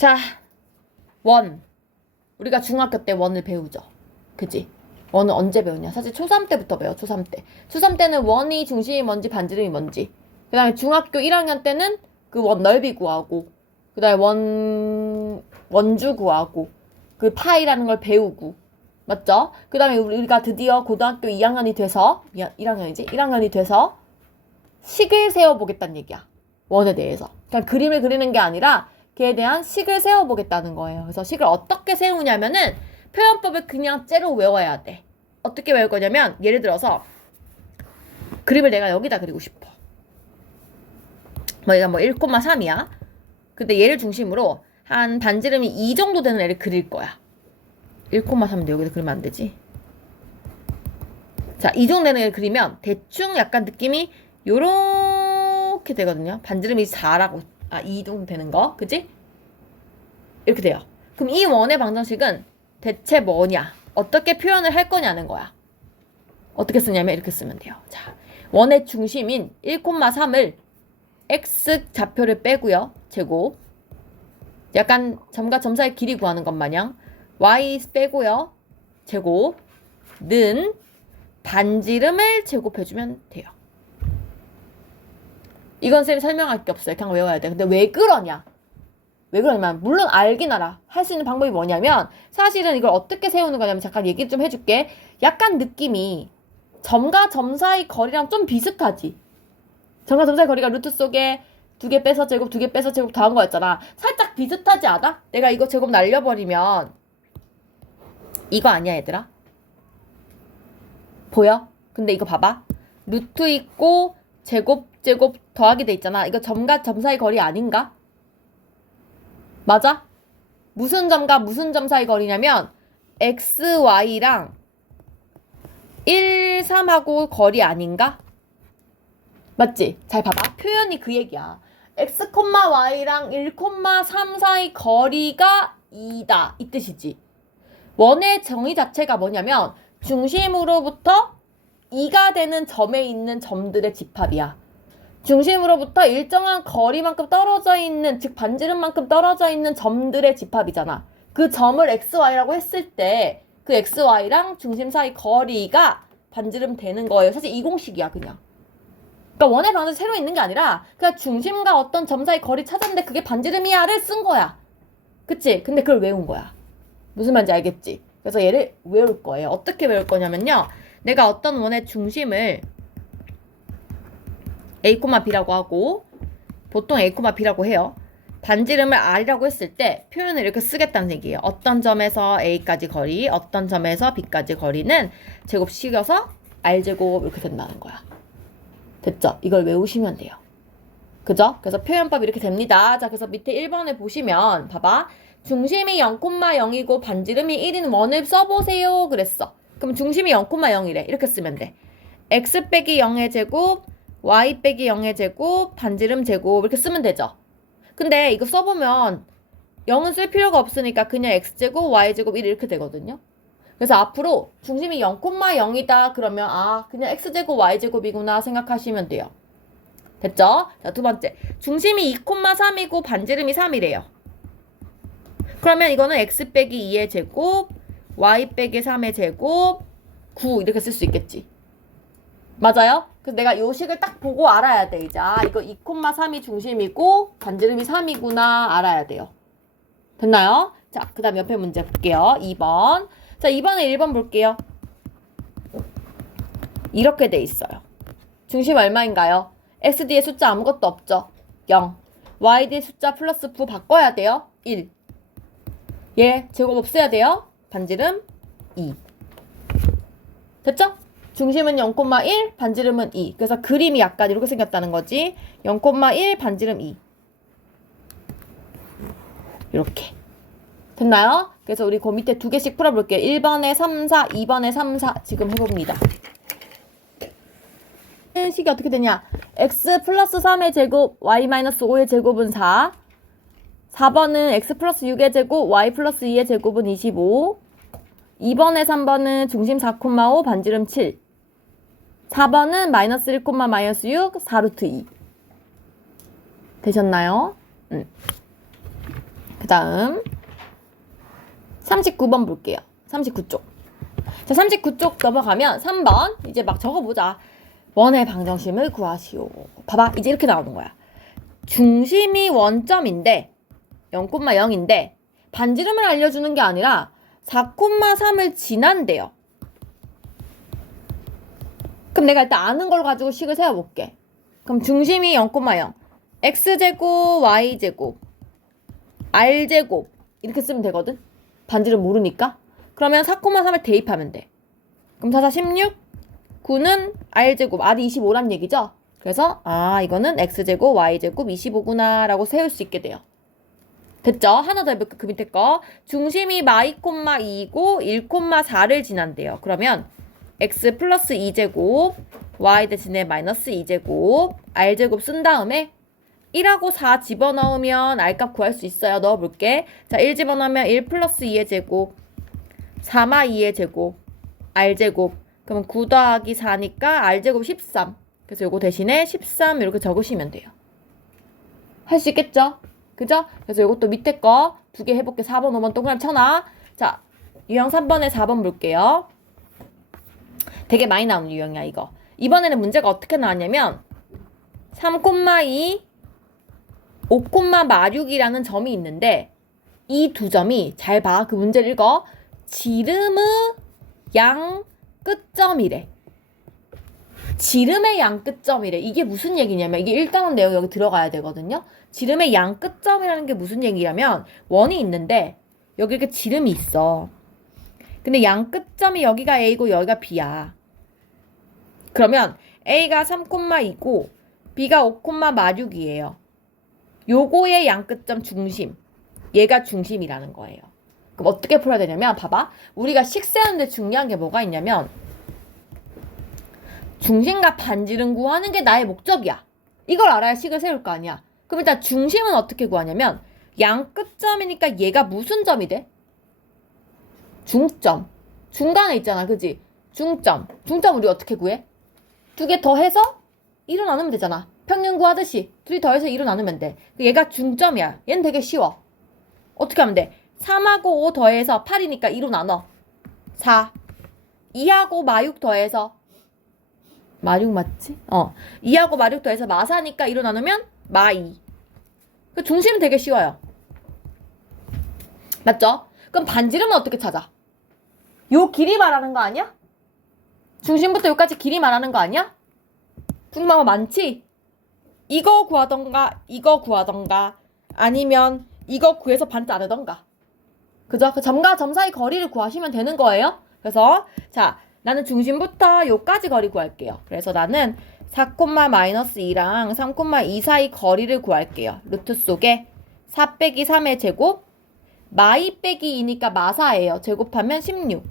자, 원. 우리가 중학교 때 원을 배우죠. 그지? 원은 언제 배우냐? 사실 초3 때부터 배워, 초3 때. 초3 때는 원이 중심이 뭔지 반지름이 뭔지. 그 다음에 중학교 1학년 때는 그 원 넓이 구하고, 그 다음에 원주 구하고, 그 파이라는 걸 배우고. 맞죠? 그 다음에 우리가 드디어 고등학교 2학년이 돼서, 1학년이지? 1학년이 돼서 식을 세워보겠다는 얘기야. 원에 대해서. 그냥 그림을 그리는 게 아니라 걔에 대한 식을 세워보겠다는 거예요. 그래서 식을 어떻게 세우냐면은 표현법을 그냥 째로 외워야 돼. 어떻게 외울 거냐면 예를 들어서 그림을 내가 여기다 그리고 싶어. 얘가 1,3이야. 근데 얘를 중심으로 한 반지름이 2 정도 되는 애를 그릴 거야. 1,3인데 여기다 그리면 안 되지. 자, 이 정도 되는 애를 그리면 대충 약간 느낌이 요렇게 되거든요. 반지름이 4라고, 2 정도 되는 거. 그치? 이렇게 돼요. 그럼 이 원의 방정식은 대체 뭐냐? 어떻게 표현을 할 거냐는 거야. 어떻게 쓰냐면 이렇게 쓰면 돼요. 자, 원의 중심인 1,3을 x 좌표를 빼고요. 제곱. 약간 점과 점 사이 길이 구하는 것 마냥 y 빼고요. 제곱는 반지름을 제곱해주면 돼요. 이건 쌤이 설명할 게 없어요. 그냥 외워야 돼. 근데 왜 그러냐? 왜 그러냐면 물론 알긴 알아. 할 수 있는 방법이 뭐냐면 사실은 이걸 어떻게 세우는 거냐면 잠깐 얘기 좀 해줄게. 약간 느낌이 점과 점 사이 거리랑 좀 비슷하지. 점과 점 사이 거리가 루트 속에 2개 빼서 제곱 2개 빼서 제곱 더한 거였잖아. 살짝 비슷하지 않아? 내가 이거 제곱 날려버리면 이거 아니야 얘들아? 보여? 근데 이거 봐봐. 루트 있고 제곱 더하기 돼 있잖아. 이거 점과 점 사이 거리 아닌가? 맞아? 무슨 점과 무슨 점 사이 거리냐면 x, y랑 1, 3하고 거리 아닌가? 맞지? 잘 봐봐. 표현이 그 얘기야. x, y랑 1,3 사이 거리가 2다. 이 뜻이지. 원의 정의 자체가 뭐냐면 중심으로부터 2가 되는 점에 있는 점들의 집합이야. 중심으로부터 일정한 거리만큼 떨어져 있는, 즉 반지름만큼 떨어져 있는 점들의 집합이잖아. 그 점을 xy라고 했을 때 그 xy랑 중심 사이 거리가 반지름 되는 거예요. 사실 이 공식이야 그냥. 그러니까 원의 방정식 새로 있는 게 아니라 그냥 중심과 어떤 점 사이 거리 찾았는데 그게 반지름이야를 쓴 거야. 그치? 근데 그걸 외운 거야. 무슨 말인지 알겠지? 그래서 얘를 외울 거예요. 어떻게 외울 거냐면요. 내가 어떤 원의 중심을 A, B라고 하고 보통 A, B라고 해요. 반지름을 R이라고 했을 때 표현을 이렇게 쓰겠다는 얘기예요. 어떤 점에서 A까지 거리, 어떤 점에서 B까지 거리는 제곱시켜서 R제곱 이렇게 된다는 거야. 됐죠? 이걸 외우시면 돼요. 그죠? 그래서 표현법이 이렇게 됩니다. 자, 그래서 밑에 1번을 보시면 봐봐. 중심이 0,0이고 반지름이 1인 원을 써보세요. 그랬어. 그럼 중심이 0,0이래. 이렇게 쓰면 돼. x 빼기 0의 제곱, y 빼기 0의 제곱, 반지름 제곱 이렇게 쓰면 되죠. 근데 이거 써보면 0은 쓸 필요가 없으니까 그냥 x제곱, y제곱 이렇게 되거든요. 그래서 앞으로 중심이 0,0이다 그러면 그냥 x제곱, y제곱이구나 생각하시면 돼요. 됐죠? 자, 두 번째. 중심이 2,3이고 반지름이 3이래요. 그러면 이거는 x 빼기 2의 제곱, y 빼기 3의 제곱, 9 이렇게 쓸 수 있겠지. 맞아요? 그래서 내가 요 식을 딱 보고 알아야 돼. 이제 이거 2,3이 중심이고 반지름이 3이구나 알아야 돼요. 됐나요? 자, 그 다음 옆에 문제 볼게요. 2번. 자, 2번에 1번 볼게요. 이렇게 돼 있어요. 중심 얼마인가요? x 뒤에 숫자 아무것도 없죠? 0. y 뒤에 숫자 플러스 9 바꿔야 돼요? 1. 얘 제곱 없애야 돼요? 반지름 2. 됐죠? 중심은 0,1, 반지름은 2. 그래서 그림이 약간 이렇게 생겼다는 거지. 0,1, 반지름 2. 이렇게. 됐나요? 그래서 우리 그 밑에 두 개씩 풀어볼게요. 1번에 3, 4, 2번에 3, 4 지금 해봅니다. 식이 어떻게 되냐? x 플러스 3의 제곱, y 마이너스 5의 제곱은 4. 4번은 x 플러스 6의 제곱, y 플러스 2의 제곱은 25. 2번에 3번은 중심 4,5, 반지름 7. 4번은 마이너스 1, 마이너스 6, 4루트 2. 되셨나요? 다음 39번 볼게요. 39쪽. 자, 39쪽 넘어가면 3번 이제 막 적어보자. 원의 방정식을 구하시오. 봐봐, 이제 이렇게 나오는 거야. 중심이 원점인데 0,0인데 반지름을 알려주는 게 아니라 4,3을 지난대요. 그럼 내가 일단 아는 걸 가지고 식을 세워볼게. 그럼 중심이 0,0 x제곱 y제곱 r제곱 이렇게 쓰면 되거든. 반지름 모르니까. 그러면 4,3을 대입하면 돼. 그럼 4, 4, 16 9는 r제곱 r이 25란 얘기죠. 그래서 이거는 x제곱 y제곱 25구나 라고 세울 수 있게 돼요. 됐죠? 하나 더 해볼까? 그 밑에 거. 중심이 y,2이고 1,4를 지난대요. 그러면 x 플러스 2제곱 y 대신에 마이너스 2제곱 r제곱 쓴 다음에 1하고 4 집어넣으면 r값 구할 수 있어요. 넣어볼게. 자, 1 집어넣으면 1 플러스 2의 제곱 4마 2의 제곱 r제곱 그러면 9 더하기 4니까 r제곱 13. 그래서 요거 대신에 13 이렇게 적으시면 돼요. 할 수 있겠죠? 그죠? 그래서 요것도 밑에 거 두 개 해볼게. 4번, 5번 동그라미 쳐놔. 자, 유형 3번에 4번 볼게요. 되게 많이 나오는 유형이야, 이거. 이번에는 문제가 어떻게 나왔냐면 3,2, 5,6이라는 점이 있는데 이 두 점이 잘 봐. 그 문제를 읽어. 지름의 양 끝점이래. 지름의 양 끝점이래. 이게 무슨 얘기냐면 이게 1단원 내용 여기 들어가야 되거든요. 지름의 양 끝점이라는 게 무슨 얘기냐면 원이 있는데 여기 이렇게 지름이 있어. 근데 양 끝점이 여기가 A고 여기가 B야. 그러면 A가 3,2고 B가 5,6이에요. 요거의 양 끝점 중심. 얘가 중심이라는 거예요. 그럼 어떻게 풀어야 되냐면 봐봐. 우리가 식 세우는데 중요한 게 뭐가 있냐면 중심과 반지름 구하는 게 나의 목적이야. 이걸 알아야 식을 세울 거 아니야. 그럼 일단 중심은 어떻게 구하냐면 양 끝점이니까 얘가 무슨 점이 돼? 중점. 중간에 있잖아. 그지? 중점. 중점 우리 어떻게 구해? 두 개 더해서 1로 나누면 되잖아. 평균 구하듯이 둘이 더해서 1로 나누면 돼. 얘가 중점이야. 얘는 되게 쉬워. 어떻게 하면 돼? 3하고 5 더해서 8이니까 2로 나눠. 4. 2하고 마6 더해서 마6 맞지? 2하고 마6 더해서 마4니까 2로 나누면 마2. 그 중심은 되게 쉬워요. 맞죠? 그럼 반지름은 어떻게 찾아? 요 길이 말하는 거 아니야? 중심부터 여기까지 길이 말하는 거 아니야? 궁금한 거 많지? 이거 구하던가 이거 구하던가 아니면 이거 구해서 반 자르던가. 그죠? 그 점과 점 사이 거리를 구하시면 되는 거예요. 그래서 자, 나는 중심부터 요까지 거리 구할게요. 그래서 나는 4,-2랑 3,2 사이 거리를 구할게요. 루트 속에 4 빼기 3의 제곱 마2 빼기 2니까 마4예요. 제곱하면 16.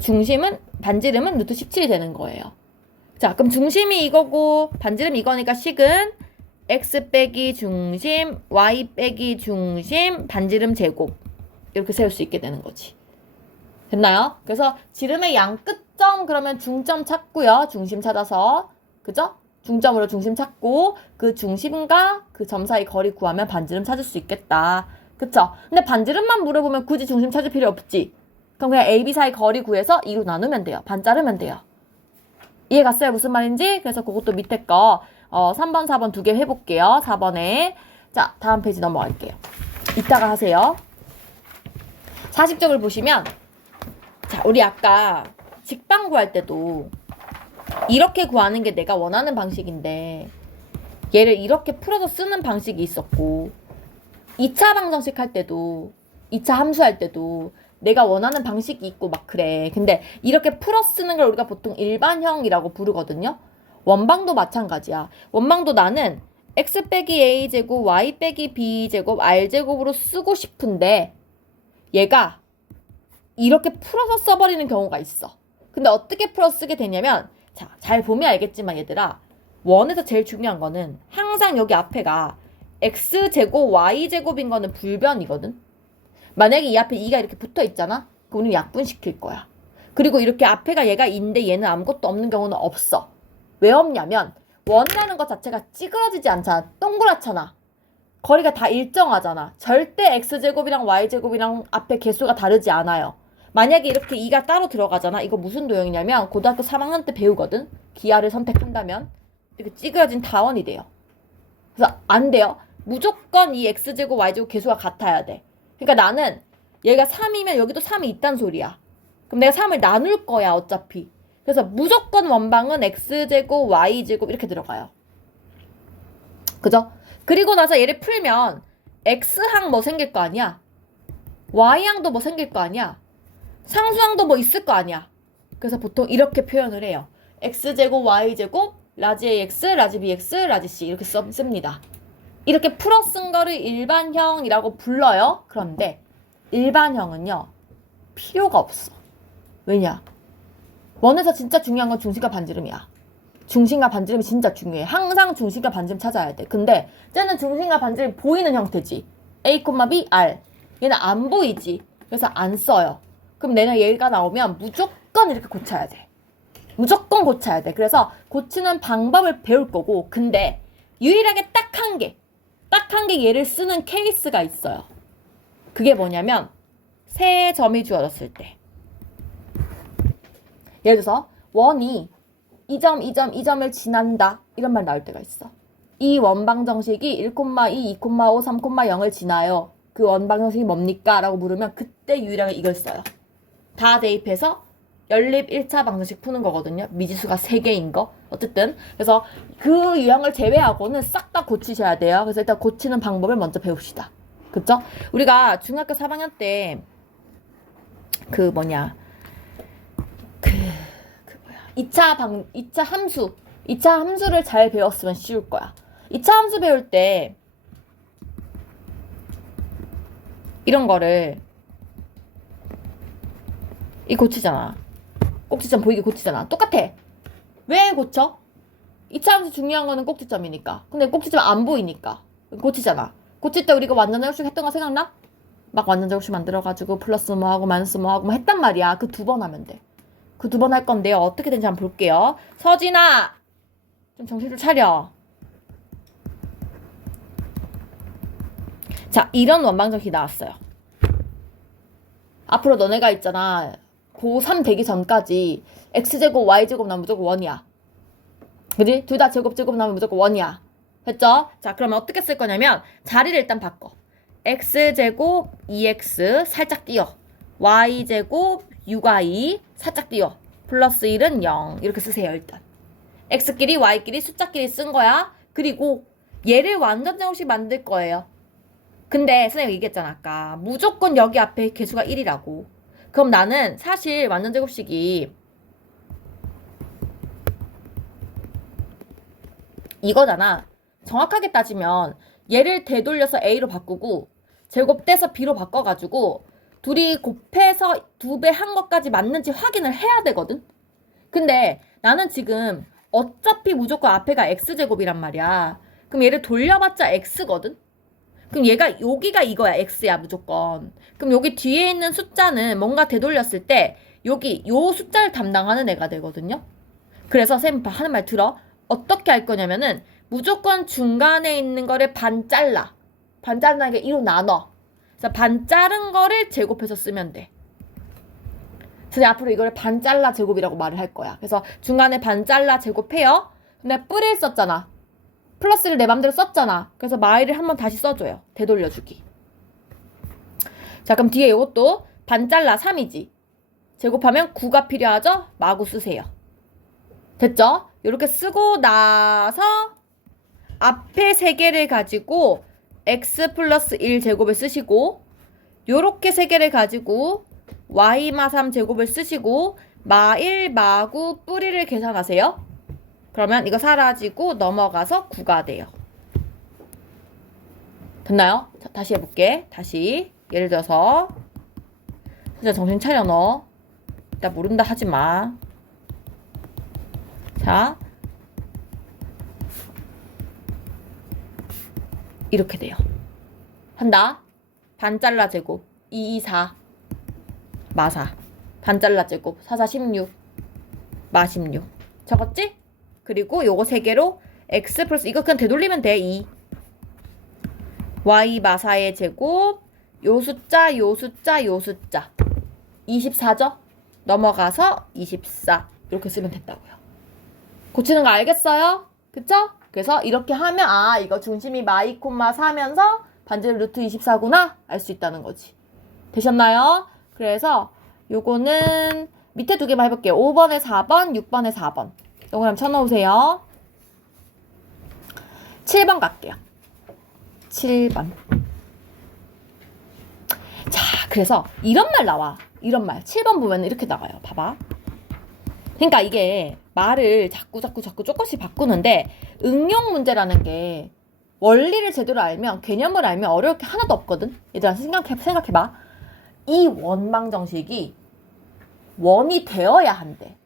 중심은 반지름은 루트 17이 되는 거예요. 자, 그럼 중심이 이거고 반지름 이거니까 식은 x 빼기 중심 y 빼기 중심 반지름 제곱 이렇게 세울 수 있게 되는 거지. 됐나요? 그래서 지름의 양 끝점 그러면 중점 찾고요. 중심 찾아서. 그죠? 중점으로 중심 찾고 그 중심과 그 점 사이 거리 구하면 반지름 찾을 수 있겠다. 그쵸? 근데 반지름만 물어보면 굳이 중심 찾을 필요 없지. 그럼 그냥 A, B 사이 거리 구해서 2로 나누면 돼요. 반 자르면 돼요. 이해 갔어요? 무슨 말인지? 그래서 그것도 밑에 거 3번, 4번 두 개 해볼게요. 4번에 자, 다음 페이지 넘어갈게요. 이따가 하세요. 40쪽을 보시면 자, 우리 아까 직방 구할 때도 이렇게 구하는 게 내가 원하는 방식인데 얘를 이렇게 풀어서 쓰는 방식이 있었고 2차 방정식 할 때도 2차 함수 할 때도 내가 원하는 방식이 있고 막 그래. 근데 이렇게 풀어 쓰는 걸 우리가 보통 일반형이라고 부르거든요. 원방도 마찬가지야. 원방도 나는 x 빼기 a제곱 y 빼기 b제곱 r제곱으로 쓰고 싶은데 얘가 이렇게 풀어서 써버리는 경우가 있어. 근데 어떻게 풀어서 쓰게 되냐면 자, 잘 보면 알겠지만 얘들아 원에서 제일 중요한 거는 항상 여기 앞에가 x제곱 y제곱인 거는 불변이거든. 만약에 이 앞에 2가 이렇게 붙어 있잖아? 그럼 우리는 약분시킬 거야. 그리고 이렇게 앞에가 얘가 2인데 얘는 아무것도 없는 경우는 없어. 왜 없냐면 원이라는 것 자체가 찌그러지지 않잖아. 동그랗잖아. 거리가 다 일정하잖아. 절대 x제곱이랑 y제곱이랑 앞에 개수가 다르지 않아요. 만약에 이렇게 2가 따로 들어가잖아. 이거 무슨 도형이냐면 고등학교 3학년 때 배우거든. 기하를 선택한다면 이렇게 찌그러진 다원이 돼요. 그래서 안 돼요. 무조건 이 x제곱 y제곱 개수가 같아야 돼. 그러니까 나는 얘가 3이면 여기도 3이 있단 소리야. 그럼 내가 3을 나눌 거야 어차피. 그래서 무조건 원방은 x제곱 y제곱 이렇게 들어가요. 그죠? 그리고 나서 얘를 풀면 x항 뭐 생길 거 아니야? y항도 뭐 생길 거 아니야? 상수항도 뭐 있을 거 아니야? 그래서 보통 이렇게 표현을 해요. x제곱 y제곱 라지 ax 라지 bx 라지 c 이렇게 씁니다. 이렇게 풀어 쓴 거를 일반형이라고 불러요. 그런데 일반형은요 필요가 없어. 왜냐? 원에서 진짜 중요한 건 중심과 반지름이야. 중심과 반지름이 진짜 중요해. 항상 중심과 반지름 찾아야 돼. 근데 쟤는 중심과 반지름이 보이는 형태지. A, B, R. 얘는 안 보이지. 그래서 안 써요. 그럼 내가 얘가 나오면 무조건 이렇게 고쳐야 돼. 무조건 고쳐야 돼. 그래서 고치는 방법을 배울 거고, 근데 유일하게 딱 한 개 얘를 쓰는 케이스가 있어요. 그게 뭐냐면 세 점이 주어졌을 때. 예를 들어서 원이 2점, 2점, 2점을 지난다. 이런 말 나올 때가 있어. 이 원방 정식이 1, 2, 2, 5, 3, 0을 지나요. 그 원방 정식이 뭡니까? 라고 물으면 그때 유일하게 이걸 써요. 다 대입해서 연립 1차 방정식 푸는 거거든요. 미지수가 3개인 거. 어쨌든 그래서 그 유형을 제외하고는 싹 다 고치셔야 돼요. 그래서 일단 고치는 방법을 먼저 배웁시다. 그쵸? 우리가 중학교 3학년 때 그 뭐냐 2차 함수를 잘 배웠으면 쉬울 거야. 2차 함수 배울 때 이런 거를 이 고치잖아. 꼭지점 보이게 고치잖아. 똑같아. 왜 고쳐? 2차 함수 중요한 거는 꼭지점이니까. 근데 꼭지점 안 보이니까 고치잖아. 고칠 때 우리가 완전제곱식 했던 거 생각나? 막 완전제곱식 만들어가지고 플러스 뭐 하고 마이너스 뭐 하고 뭐 했단 말이야. 그 2번 하면 돼. 그 2번 할 건데요. 어떻게 되는지 한번 볼게요. 서진아! 좀 정신 좀 차려. 자, 이런 원방정식이 나왔어요. 앞으로 너네가 있잖아. 고3 되기 전까지 x제곱 y제곱 나면 무조건 1이야. 그지? 둘 다 제곱 나면 무조건 1이야. 됐죠? 자, 그러면 어떻게 쓸 거냐면 자리를 일단 바꿔. x제곱 2x 살짝 띄워. y제곱 6y 살짝 띄워. 플러스 1은 0. 이렇게 쓰세요, 일단. x끼리 y끼리 숫자끼리 쓴 거야. 그리고 얘를 완전제곱식 만들 거예요. 근데 선생님 얘기했잖아, 아까. 무조건 여기 앞에 개수가 1이라고. 그럼 나는 사실 완전제곱식이 이거잖아. 정확하게 따지면 얘를 되돌려서 a로 바꾸고 제곱돼서 b로 바꿔가지고 둘이 곱해서 2배 한 것까지 맞는지 확인을 해야 되거든. 근데 나는 지금 어차피 무조건 앞에가 x제곱이란 말이야. 그럼 얘를 돌려봤자 x거든. 그럼 얘가 여기가 이거야. x야 무조건. 그럼 여기 뒤에 있는 숫자는 뭔가 되돌렸을 때 여기 요 숫자를 담당하는 애가 되거든요. 그래서 선생님 하는 말 들어. 어떻게 할 거냐면은 무조건 중간에 있는 거를 반 잘라. 반 자르는 게 2로 나눠. 그래서 반 자른 거를 제곱해서 쓰면 돼. 그래서 앞으로 이거를 반 잘라 제곱이라고 말을 할 거야. 그래서 중간에 반 잘라 제곱해요. 근데 뿌리를 썼잖아. 플러스를 내 맘대로 썼잖아. 그래서 마이를 한번 다시 써줘요. 되돌려주기. 자, 그럼 뒤에 이것도 반 잘라 3이지. 제곱하면 9가 필요하죠? 마구 쓰세요. 됐죠? 이렇게 쓰고 나서 앞에 3개를 가지고 x 플러스 1 제곱을 쓰시고 요렇게 3개를 가지고 y 마 3 제곱을 쓰시고 마 1, 마 9 뿌리를 계산하세요. 그러면 이거 사라지고 넘어가서 9가 돼요. 됐나요? 자, 다시 해볼게. 다시 예를 들어서 진짜 정신 차려 너. 나 모른다 하지 마. 자 이렇게 돼요. 한다. 반 잘라 제곱 2, 2, 4 마 4 반 잘라 제곱 4, 4, 16 마 16 적었지? 그리고 요거 3개로 x 플러스 이거 그냥 되돌리면 돼. 2 y 마사의 제곱 요 숫자 요 숫자 요 숫자 24죠? 넘어가서 24 이렇게 쓰면 된다고요. 고치는 거 알겠어요? 그쵸? 그래서 이렇게 하면 아 이거 중심이 마이 콤마 4면서 반지름 루트 24구나 알 수 있다는 거지. 되셨나요? 그래서 요거는 밑에 두 개만 해볼게요. 5번에 4번, 6번에 4번. 동그라미 쳐놓으세요. 7번 갈게요. 7번. 자, 그래서 이런 말 나와. 이런 말. 7번 보면 이렇게 나와요. 봐봐. 그러니까 이게 말을 자꾸 조금씩 바꾸는데 응용 문제라는 게 원리를 제대로 알면 개념을 알면 어려울 게 하나도 없거든. 얘들아 생각해봐. 이 원방 정식이 원이 되어야 한대.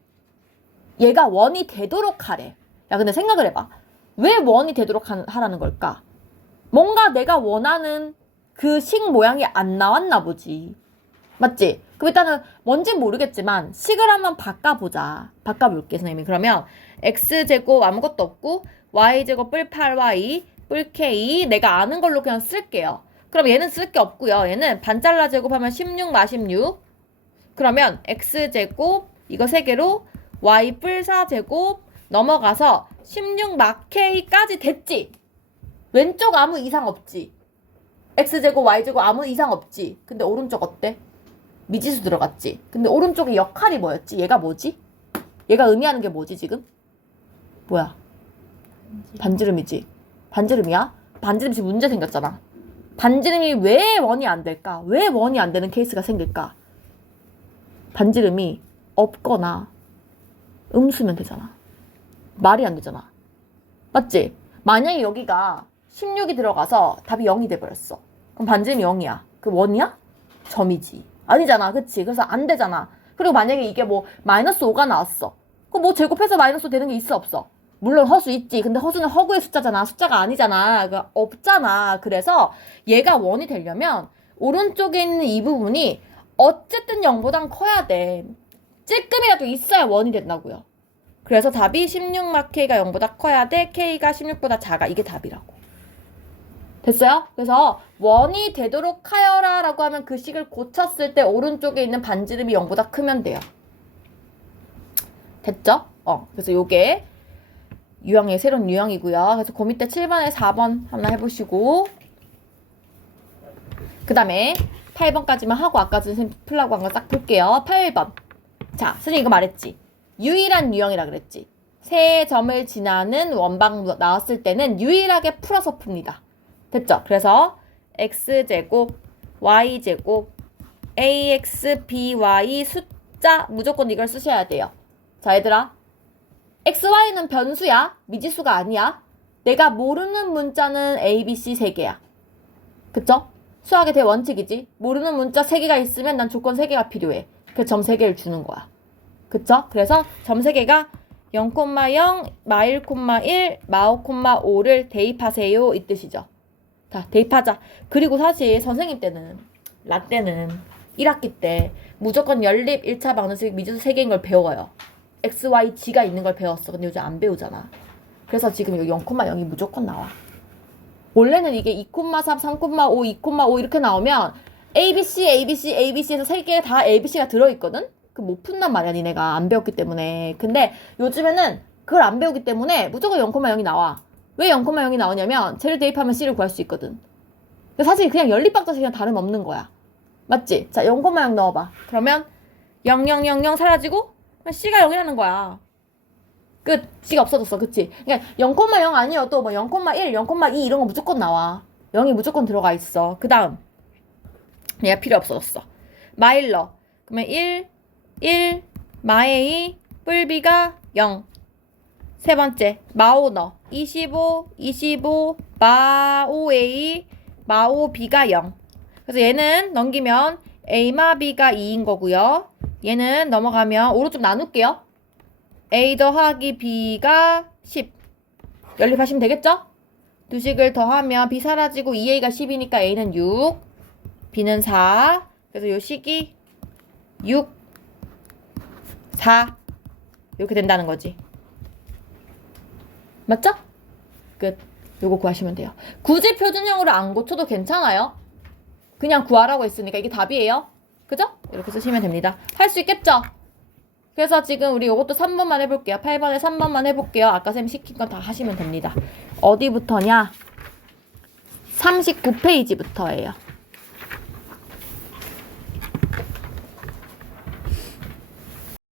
얘가 원이 되도록 하래. 야 근데 생각을 해봐. 왜 원이 되도록 하라는 걸까? 뭔가 내가 원하는 그 식 모양이 안 나왔나 보지. 맞지? 그럼 일단은 뭔진 모르겠지만 식을 한번 바꿔보자. 바꿔볼게 선생님이. 그러면 x제곱 아무것도 없고 y제곱 뿔 8y 뿔 k 내가 아는 걸로 그냥 쓸게요. 그럼 얘는 쓸 게 없고요. 얘는 반잘라 제곱하면 16 마 16. 그러면 x제곱 이거 3개로 y 뿔 4제곱 넘어가서 16 마 k까지 됐지? 왼쪽 아무 이상 없지? x제곱 y제곱 아무 이상 없지? 근데 오른쪽 어때? 미지수 들어갔지? 근데 오른쪽의 역할이 뭐였지? 얘가 뭐지? 얘가 의미하는 게 뭐지 지금? 뭐야? 반지름이지? 반지름이야? 반지름 지금 문제 생겼잖아. 반지름이 왜 원이 안 될까? 왜 원이 안 되는 케이스가 생길까? 반지름이 없거나 음수면 되잖아. 말이 안 되잖아. 맞지? 만약에 여기가 16이 들어가서 답이 0이 돼버렸어. 그럼 반지름이 0이야. 그 원이야? 점이지. 아니잖아. 그치? 그래서 안 되잖아. 그리고 만약에 이게 뭐 마이너스 5가 나왔어. 그럼 뭐 제곱해서 마이너스 5 되는 게 있어 없어? 물론 허수 있지. 근데 허수는 허구의 숫자잖아. 숫자가 아니잖아. 그러니까 없잖아. 그래서 얘가 원이 되려면 오른쪽에 있는 이 부분이 어쨌든 0보단 커야 돼. 찔끔이라도 있어야 원이 된다고요. 그래서 답이 16마 k가 0보다 커야 돼. k가 16보다 작아. 이게 답이라고. 됐어요? 그래서 원이 되도록 하여라 라고 하면 그 식을 고쳤을 때 오른쪽에 있는 반지름이 0보다 크면 돼요. 됐죠? 그래서 요게 유형의 새로운 유형이고요. 그래서 그 밑에 7번에 4번 하나 해보시고 그 다음에 8번까지만 하고 아까 선생님 풀라고 한 거 딱 볼게요. 8번. 자, 선생님 이거 말했지. 유일한 유형이라 그랬지. 세 점을 지나는 원방 나왔을 때는 유일하게 풀어서 풉니다. 됐죠? 그래서 x제곱 y제곱 ax by 숫자 무조건 이걸 쓰셔야 돼요. 자 얘들아 xy는 변수야. 미지수가 아니야. 내가 모르는 문자는 a, b, c 3개야. 그쵸? 수학의 대원칙이지. 모르는 문자 3개가 있으면 난 조건 3개가 필요해. 그래서 점 3개를 주는 거야. 그쵸? 그래서 점 3개가 0,0, 마 1,1, 마 5,5를 대입하세요. 이 뜻이죠. 자, 대입하자. 그리고 사실 선생님 때는 라떼는 1학기 때 무조건 연립 1차 방정식 미지수 3개인 걸 배워요. x, y, g가 있는 걸 배웠어. 근데 요즘 안 배우잖아. 그래서 지금 여기 0,0이 무조건 나와. 원래는 이게 2,3, 3,5, 2,5 이렇게 나오면 ABC, ABC, ABC에서 3개 다 ABC가 들어있거든? 그 못 푼단 말이야, 니네가. 안 배웠기 때문에. 근데 요즘에는 그걸 안 배우기 때문에 무조건 0,0이 나와. 왜 0,0이 나오냐면 쟤를 대입하면 C를 구할 수 있거든. 사실 그냥 연립방정식이랑 다름없는 거야. 맞지? 자, 0,0 넣어봐. 그러면 0, 0, 0, 0 사라지고 C가 0이라는 거야. 끝. C가 없어졌어. 그치? 그러니까 0,0 아니어도 뭐 0,1, 0,2 이런 거 무조건 나와. 0이 무조건 들어가 있어. 그 다음 얘가 필요 없어졌어. 마일러. 그러면 1, 마에이, 뿔비가 0. 세 번째, 마오너. 25, 마오에이, 마오비가 0. 그래서 얘는 넘기면 A마 B가 2인 거고요. 얘는 넘어가면 오른쪽 나눌게요. A 더하기 B가 10. 연립하시면 되겠죠? 두 식을 더하면 B 사라지고 2A가 10이니까 A는 6, B는 4. 그래서 요 식이 6, 4 이렇게 된다는 거지. 맞죠? 끝. 요거 구하시면 돼요. 굳이 표준형으로 안 고쳐도 괜찮아요. 그냥 구하라고 했으니까 이게 답이에요. 그죠? 이렇게 쓰시면 됩니다. 할 수 있겠죠? 그래서 지금 우리 요것도 3번만 해볼게요. 8번에 3번만 해볼게요. 아까 쌤 시킨 건 다 하시면 됩니다. 어디부터냐? 39페이지부터예요.